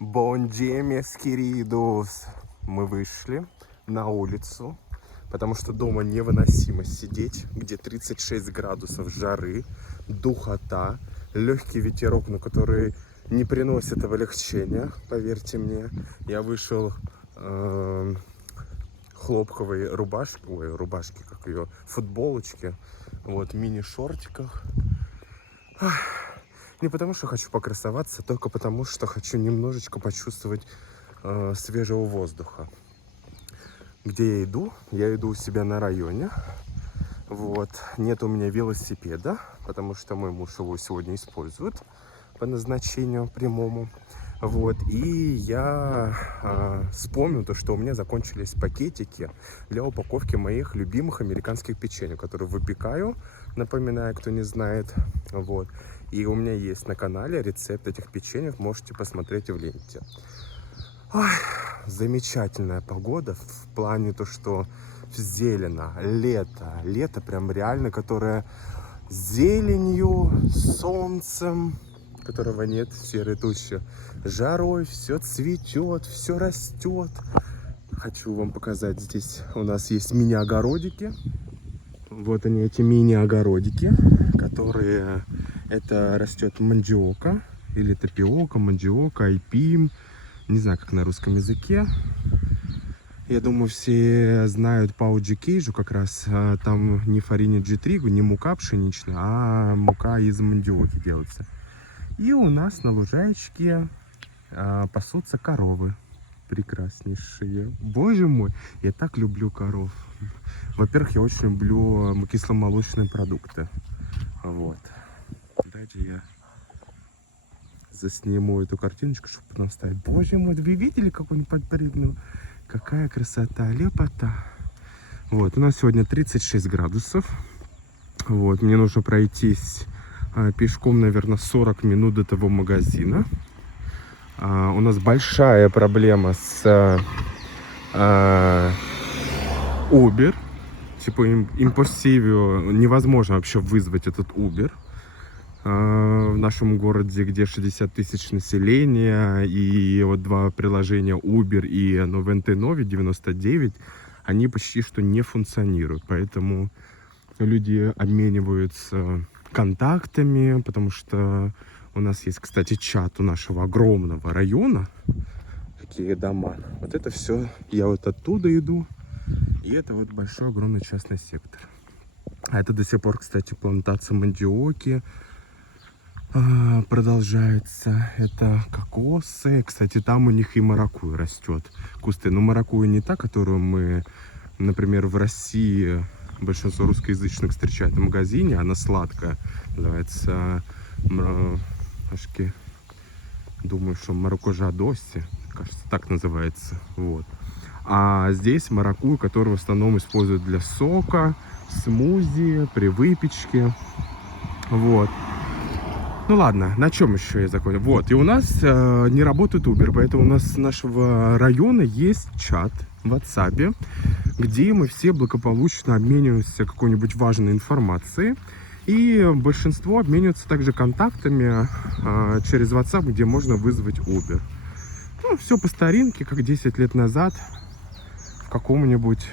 Bom dia, meus queridos. Мы вышли на улицу, потому что дома невыносимо сидеть, где 36 градусов жары, духота, легкий ветерок, но который не приносит облегчения, поверьте мне. Я вышел хлопковой рубашки, как ее, футболочке, вот, мини-шортиках. Не потому что хочу покрасоваться, только потому что хочу немножечко почувствовать свежего воздуха. Где я иду? Я иду у себя на районе. Вот. Нет у меня велосипеда, потому что мой муж его сегодня использует по назначению прямому. Вот. И я вспомнил то, что у меня закончились пакетики для упаковки моих любимых американских печеньев, которые выпекаю, напоминаю, кто не знает. Вот. И у меня есть на канале рецепт этих печеньев, можете посмотреть в ленте. Ой, замечательная погода в плане то, что зелено, лето прям реально, которое зеленью, солнцем, которого нет, серые тучи, жарой, все цветет, все растет. Хочу вам показать, здесь у нас есть мини-огородики. Вот они, эти мини-огородики, которые, это растет мандиока, или тапиока, мандиока, айпим, не знаю, как на русском языке. Я думаю, все знают по OG как раз, там не фарина джитригу, не мука пшеничная, а мука из мандиоки делается. И у нас на лужаечке пасутся коровы. Прекраснейшие. Боже мой, я так люблю коров. Во-первых, я очень люблю кисломолочные продукты. Вот. Дайте я засниму эту картиночку, чтобы потом ставить. Боже мой, вы видели, как он подпрыгнул? Какая красота, лепота. Вот, у нас сегодня 36 градусов. Вот, мне нужно пройтись пешком, наверное, 40 минут до того магазина. У нас большая проблема с Uber. Типа импульсивию невозможно вообще вызвать этот Uber в нашем городе, где 60 тысяч населения, и вот два приложения Uber и Новенте Нови 99, они почти что не функционируют. Поэтому люди обмениваются контактами, потому что у нас есть, кстати, чат у нашего огромного района. Какие дома. Вот это все, я вот оттуда иду. И это вот большой, огромный частный сектор. А это до сих пор, кстати, плантация мандиоки продолжается. Это кокосы. Кстати, там у них и маракуйя растет. Кусты. Но маракуйя не та, которую мы, например, в России большинство русскоязычных встречает в магазине. Она сладкая. Называется, думаю, что маракужа доси. Кажется, так называется. Вот. А здесь маракуйя, которую в основном используют для сока, смузи, при выпечке. Вот. Ну ладно, на чем еще я закончил? Вот, и у нас не работает Uber, поэтому у нас с нашего района есть чат в WhatsApp, где мы все благополучно обмениваемся какой-нибудь важной информацией. И большинство обмениваются также контактами через WhatsApp, где можно вызвать Uber. Ну, все по старинке, как 10 лет назад в каком-нибудь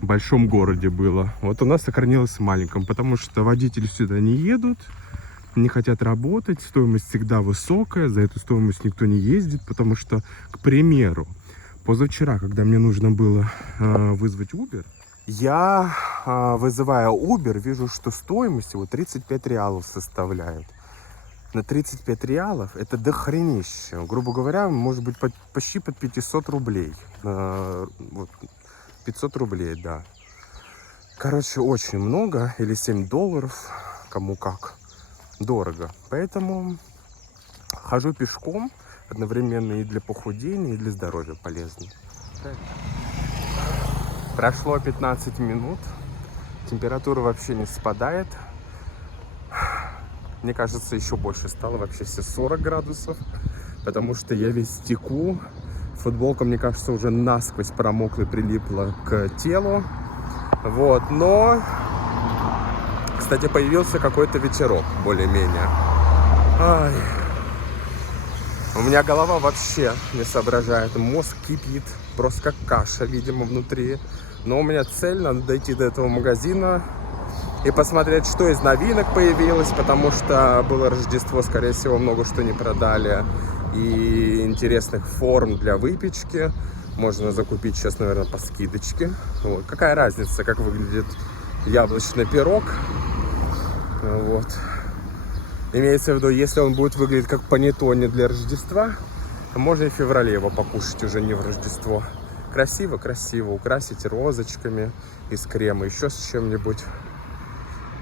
большом городе было. Вот у нас сохранилось в маленьком, потому что водители сюда не едут, не хотят работать, стоимость всегда высокая, за эту стоимость никто не ездит, потому что, к примеру, позавчера, когда мне нужно было вызвать Uber, я, вызывая Uber, вижу, что стоимость его 35 реалов составляет. На 35 реалов это дохренище. Грубо говоря, может быть, почти под 500 рублей. Вот, 500 рублей, да. Короче, очень много. Или 7 долларов, кому как. Дорого. Поэтому хожу пешком. Одновременно и для похудения, и для здоровья полезно. Прошло 15 минут. Температура вообще не спадает. Мне кажется, еще больше стало, вообще все 40 градусов, потому что я весь теку. Футболка, мне кажется, уже насквозь промокла и прилипла к телу. Вот, но, кстати, появился какой-то ветерок, более-менее. Ай. У меня голова вообще не соображает, мозг кипит, просто как каша, видимо, внутри. Но у меня цель, надо дойти до этого магазина и посмотреть, что из новинок появилось, потому что было Рождество, скорее всего, много что не продали. И интересных форм для выпечки можно закупить сейчас, наверное, по скидочке. Вот. Какая разница, как выглядит яблочный пирог. Вот. Имеется в виду, если он будет выглядеть как панеттоне для Рождества, то можно и в феврале его покушать уже не в Рождество. Красиво, красиво, украсить розочками из крема, еще с чем-нибудь.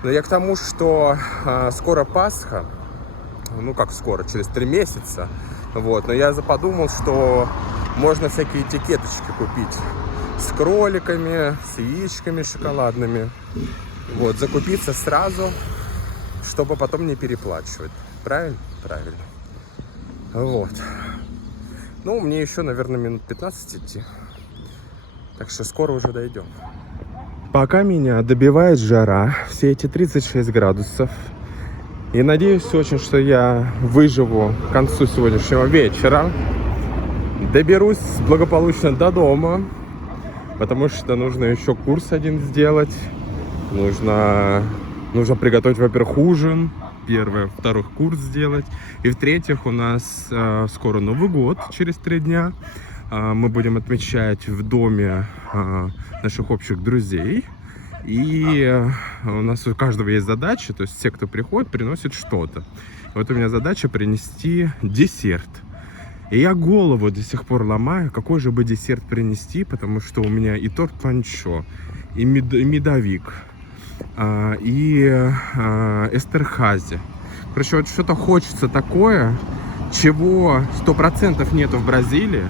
Но я к тому, что скоро Пасха, ну как скоро, через 3 месяца, вот. Но я подумал, что можно всякие этикеточки купить с кроликами, с яичками шоколадными. Вот, закупиться сразу, чтобы потом не переплачивать. Правильно? Правильно. Вот. Ну, мне еще, наверное, минут 15 идти. Так что скоро уже дойдем. Пока меня добивает жара, все эти 36 градусов. И надеюсь очень, что я выживу к концу сегодняшнего вечера. Доберусь благополучно до дома. Потому что нужно еще курс один сделать. Нужно приготовить, во-первых, ужин. Первый, второй курс сделать. И в-третьих, у нас скоро Новый год, через 3 дня. Мы будем отмечать в доме наших общих друзей. И у нас у каждого есть задача, то есть все, кто приходит, приносят что-то. Вот у меня задача принести десерт. И я голову до сих пор ломаю, какой же бы десерт принести, потому что у меня и торт панчо, и медовик, и эстерхази. Короче, вот что-то хочется такое, чего 100% нету в Бразилии.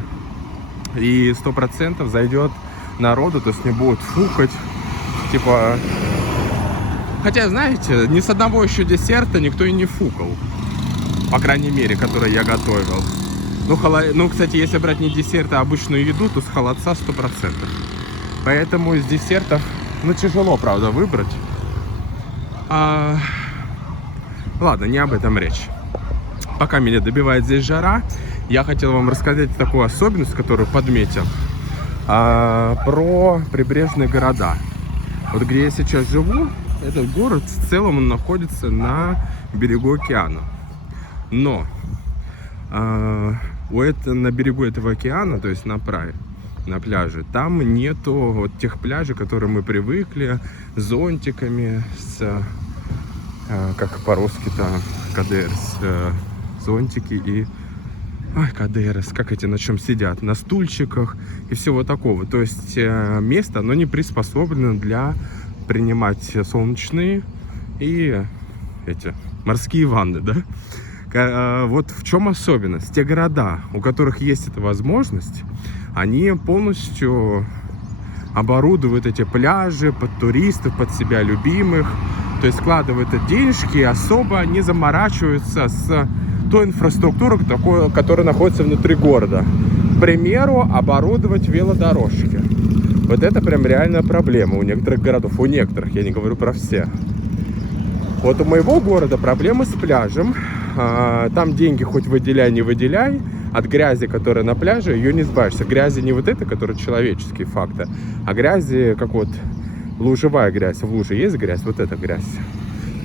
И 100% зайдет народу, то есть не будут фукать. Типа... Хотя, знаете, ни с одного еще десерта никто и не фукал. По крайней мере, который я готовил. Ну, кстати, если брать не десерт, а обычную еду, то с холодца 100%. Поэтому из десертов, ну, тяжело, правда, выбрать. Ладно, не об этом речь. Пока меня добивает здесь жара, я хотел вам рассказать такую особенность, которую подметил, про прибрежные города. Вот где я сейчас живу, этот город в целом он находится на берегу океана. Но на берегу этого океана, то есть на пляже, там нету вот тех пляжей, которые мы привыкли, с зонтиками, как по-русски-то, кадерс, зонтики и... кадерс, как эти на чем сидят, на стульчиках и всего такого. То есть место, оно не приспособлено для принимать солнечные и эти морские ванны, да? Вот в чем особенность. Те города, у которых есть эта возможность, они полностью оборудуют эти пляжи под туристов, под себя любимых. То есть вкладывают денежки и особо не заморачиваются с той инфраструктурой, которая находится внутри города. К примеру, оборудовать велодорожки. Вот это прям реальная проблема у некоторых городов. У некоторых, я не говорю про все. Вот у моего города проблемы с пляжем. Там деньги хоть выделяй, не выделяй. От грязи, которая на пляже, ее не избавишься. Грязи не вот это, которая человеческие факты, а грязи, как вот лужевая грязь. В луже есть грязь, вот эта грязь.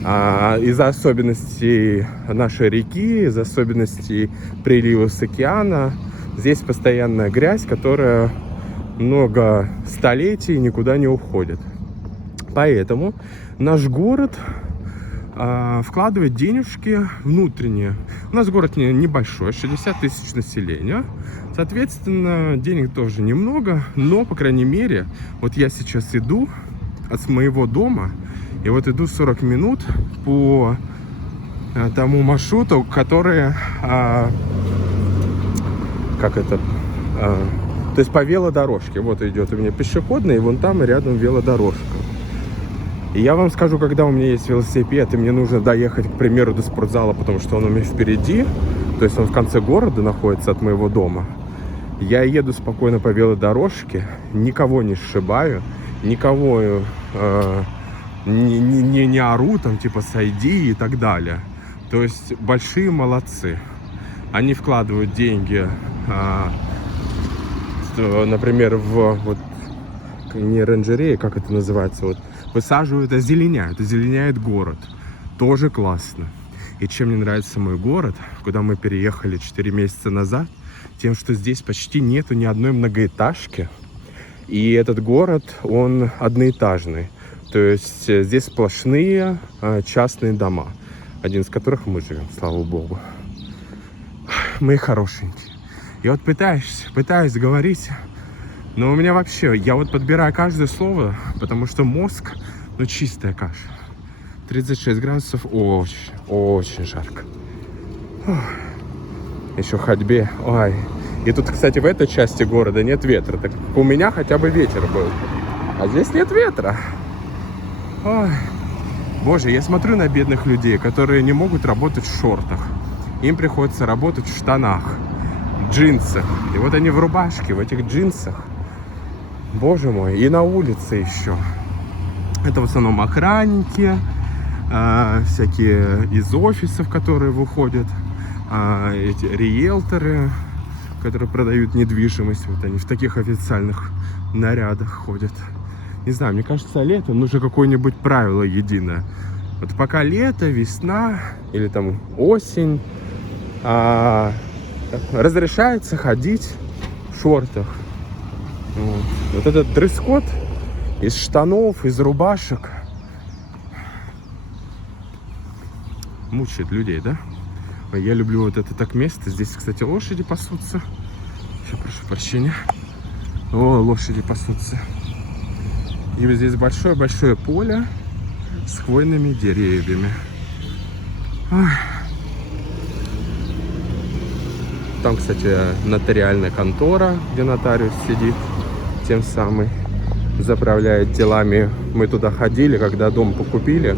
Из-за особенностей нашей реки, из-за особенностей прилива с океана, здесь постоянная грязь, которая много столетий никуда не уходит. Поэтому наш город вкладывает денежки внутренние. У нас город небольшой, 60 тысяч населения. Соответственно, денег тоже немного, но, по крайней мере, вот я сейчас иду от моего дома, и вот иду 40 минут по тому маршруту, который, то есть по велодорожке. Вот идет у меня пешеходная, и вон там рядом велодорожка. И я вам скажу, когда у меня есть велосипед, и мне нужно доехать, к примеру, до спортзала, потому что он у меня впереди, то есть он в конце города находится от моего дома, я еду спокойно по велодорожке, никого не сшибаю, никого не ору, там, типа, сойди и так далее. То есть большие молодцы. они вкладывают деньги, например, в вот не оранжереи, как это называется, вот высаживают, озеленяют город. Тоже классно. И чем мне нравится мой город, куда мы переехали 4 месяца назад, тем, что здесь почти нету ни одной многоэтажки. И этот город, он одноэтажный. То есть здесь сплошные частные дома, один из которых мы живем, слава богу. Мы хорошенькие. Я вот пытаюсь говорить, но у меня вообще, я вот подбираю каждое слово, потому что мозг, ну, чистая каша. 36 градусов, очень жарко. Еще ходьбе, ой. И тут, кстати, в этой части города нет ветра, так как у меня хотя бы ветер был. А здесь нет ветра. Ой. Боже, я смотрю на бедных людей, которые не могут работать в шортах. Им приходится работать в штанах, в джинсах. И вот они в рубашке, в этих джинсах. Боже мой, и на улице еще. Это в основном охранники, всякие из офисов, которые выходят, эти риэлторы, которые продают недвижимость. Вот они в таких официальных нарядах ходят. Не знаю, мне кажется, летом нужно какое-нибудь правило единое. Вот пока лето, весна или там осень, разрешается ходить в шортах. Вот этот дресс-код из штанов, из рубашек мучает людей, да? Я люблю вот это так место. Здесь, кстати, лошади пасутся. Еще прошу прощения. О, лошади пасутся. И вот здесь большое-большое поле с хвойными деревьями. Ой. Там, кстати, нотариальная контора, где нотариус сидит, тем самым заправляет делами. Мы туда ходили, когда дом покупили.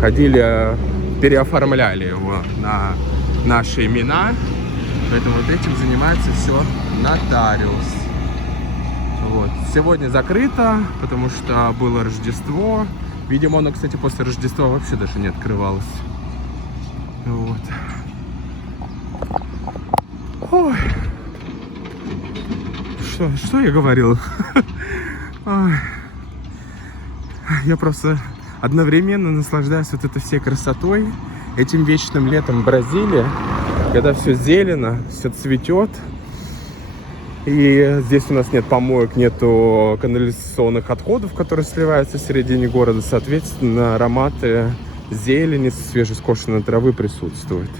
Ходили, переоформляли его на наши имена. Поэтому вот этим занимается все нотариус. Вот. Сегодня закрыто, потому что было Рождество. Видимо, оно, кстати, после Рождества вообще даже не открывалось. Вот. Ой. Что я говорил? Я просто одновременно наслаждаюсь вот этой всей красотой, этим вечным летом в Бразилии, когда все зелено, все цветет. И здесь у нас нет помоек, нету канализационных отходов, которые сливаются в середине города. Соответственно, ароматы зелени, свежескошенной травы присутствуют.